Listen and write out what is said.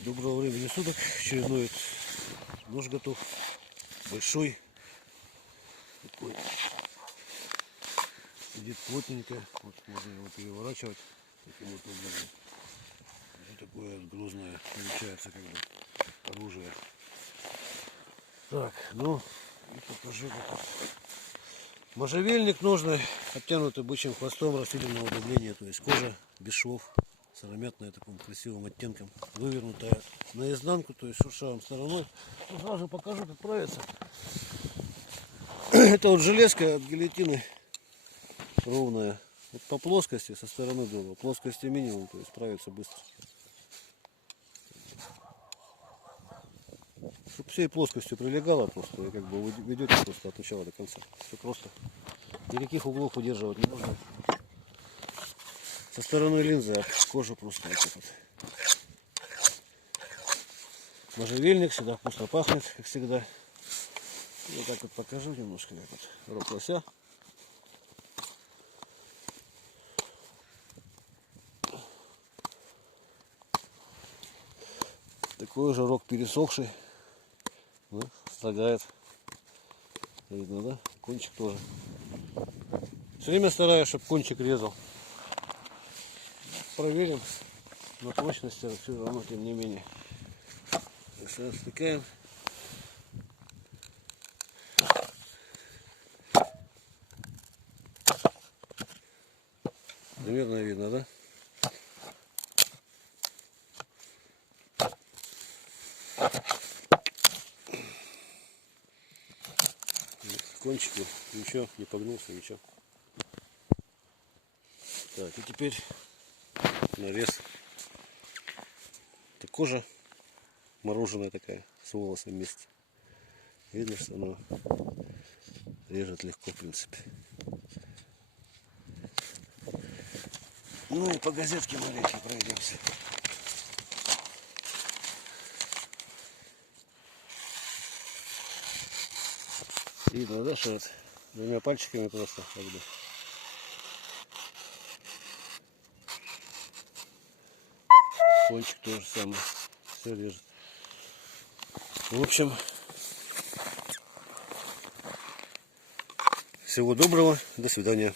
Доброго времени суток. Очередной нож готов. Большой. Такой. Сидит плотненько. Вот можно его переворачивать. Таким вот образом. Вот такое грузное получается как бы оружие. Так, ну и покажу. Можжевельник ножный, обтянутый бычьим хвостом растительного давления, то есть кожа без швов, сыромятная таким красивым оттенком, вывернутая наизнанку, то есть шершавой стороной. Ну, сразу покажу, как правится. Это вот железка от гильотины ровная. Вот по плоскости со стороны дула, плоскости минимум, то есть правится быстро. Чтобы всей плоскостью прилегала просто, и как бы ведете просто от начала до конца. Все просто. Никаких углов удерживать не нужно. Со стороны линзы от кожи просто вот так вот. Можжевельник всегда вкусно пахнет, как всегда. И вот так вот покажу немножко, как вот рог лося. Такой же рог пересохший. Ну, строгает. Видно, да? Кончик тоже. Все время стараюсь, чтобы кончик резал. Проверим на прочность, все равно, тем не менее. Сейчас втыкаем. Примерно видно, да? Кончики, ничего, не погнулся, ничего. Так, и теперь нарез. Это кожа мороженая такая, с волосом вместе. Видно, что оно режет легко, в принципе. Ну и по газетке маленькой пройдемся. Видно, да, что вот двумя пальчиками просто как бы. Кончик тоже самое. Все режет. В общем, всего доброго. До свидания.